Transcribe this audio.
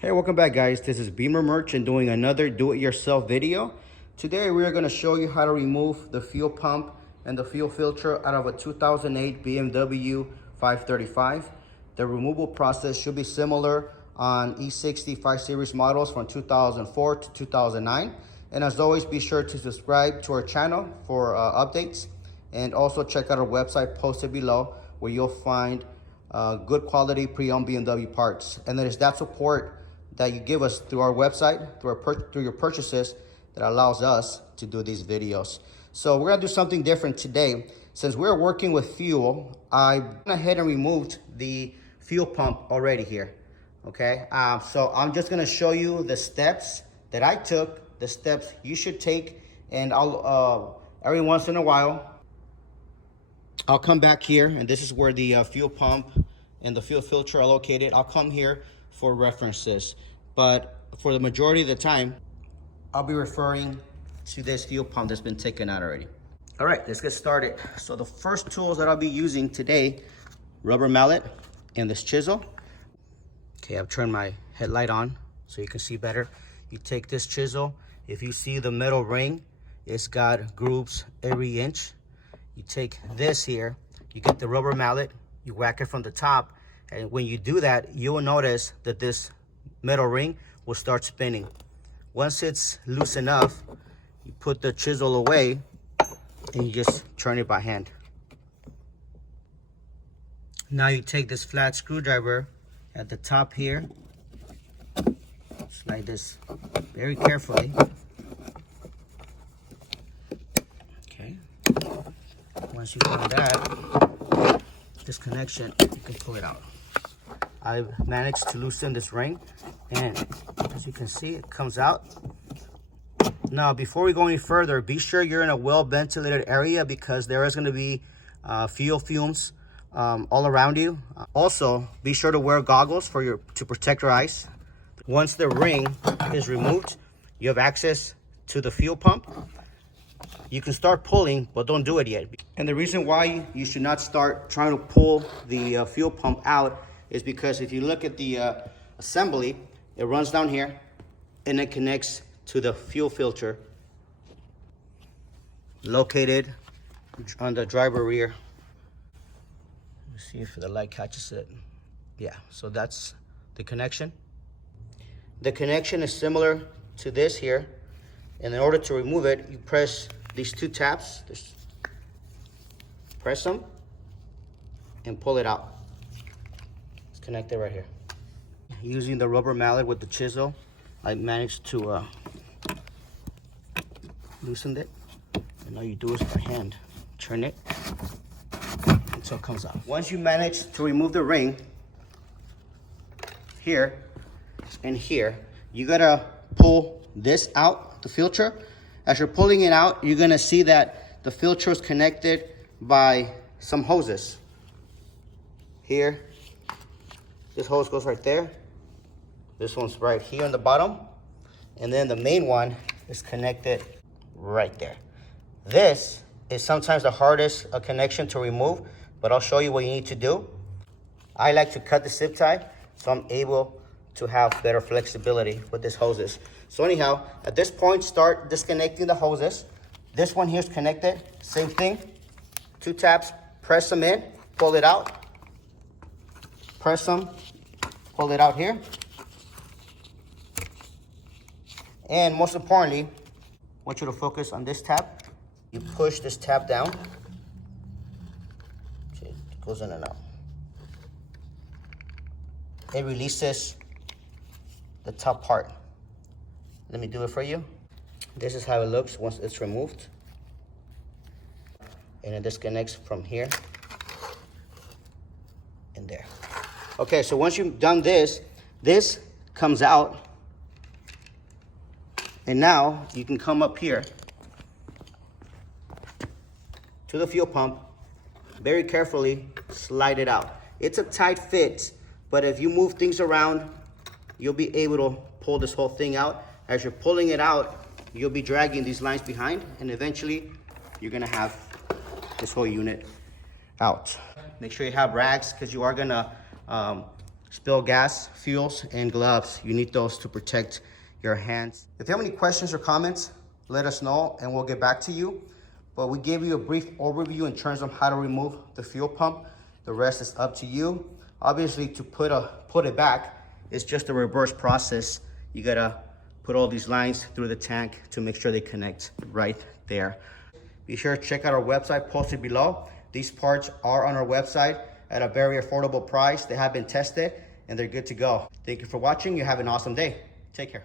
Hey, welcome back guys. This is Beamer Merch and doing another do-it-yourself video. Today we are going to show you how to remove the fuel pump and the fuel filter out of a 2008 BMW 535. The removal process should be similar on e60 5 Series models from 2004 to 2009. And as always, be sure to subscribe to our channel for updates, and also check out our website posted below where you'll find good quality pre-owned BMW parts. And it is that support that you give us through our website, through your purchases, that allows us to do these videos. So we're gonna do something different today. Since we're working with fuel, I went ahead and removed the fuel pump already here, okay? So I'm just gonna show you the steps that I took, the steps you should take, and I'll, every once in a while, I'll come back here, and this is where the fuel pump and the fuel filter are located. I'll come here for references, but for the majority of the time, I'll be referring to this fuel pump that's been taken out already. All right, let's get started. So the first tools that I'll be using today, rubber mallet and this chisel. Okay, I've turned my headlight on so you can see better. You take this chisel. If you see the metal ring, it's got grooves every inch. You take this here, you get the rubber mallet, you whack it from the top, and when you do that, you will notice that this metal ring will start spinning. Once it's loose enough, you put the chisel away and you just turn it by hand. Now you take this flat screwdriver at the top here, slide this very carefully. Okay. Once you've done that, this connection, you can pull it out. I've managed to loosen this ring, and as you can see, it comes out. Now, before we go any further, be sure you're in a well-ventilated area because there is going to be fuel fumes all around you. Also, be sure to wear goggles to protect your eyes. Once the ring is removed, you have access to the fuel pump. You can start pulling, but don't do it yet. And the reason why you should not start trying to pull the fuel pump out is because if you look at the assembly, it runs down here and it connects to the fuel filter located on the driver rear. Let's see if the light catches it. Yeah, so that's the connection. The connection is similar to this here. And in order to remove it, you press these two taps, just press them and pull it out. It's connected right here. Using the rubber mallet with the chisel, I managed to loosen it. And all you do is by hand, turn it until it comes out. Once you manage to remove the ring, here and here, you gotta pull this out, the filter. As you're pulling it out, you're gonna see that the filter is connected by some hoses. Here, this hose goes right there. This one's right here on the bottom. And then the main one is connected right there. This is sometimes the hardest connection to remove, but I'll show you what you need to do. I like to cut the zip tie, so I'm able to have better flexibility with these hoses. So anyhow, at this point, start disconnecting the hoses. This one here is connected, same thing. Two taps, press them in, pull it out. Press them, pull it out here. And most importantly, I want you to focus on this tab. You push this tab down. See, it goes in and out. It releases the top part. Let me do it for you. This is how it looks once it's removed. And it disconnects from here and there. Okay, so once you've done this, this comes out. And now you can come up here to the fuel pump, very carefully slide it out. It's a tight fit, but if you move things around, you'll be able to pull this whole thing out. As you're pulling it out, you'll be dragging these lines behind, and eventually you're gonna have this whole unit out. Make sure you have rags because you are gonna spill gas, fuels, and gloves. You need those to protect your hands. If you have any questions or comments, let us know and we'll get back to you. But we gave you a brief overview in terms of how to remove the fuel pump. The rest is up to you. Obviously, to put it back, it's just a reverse process. You gotta put all these lines through the tank to make sure they connect right there. Be sure to check out our website posted below. These parts are on our website at a very affordable price. They have been tested and they're good to go. Thank you for watching. You have an awesome day. Take care.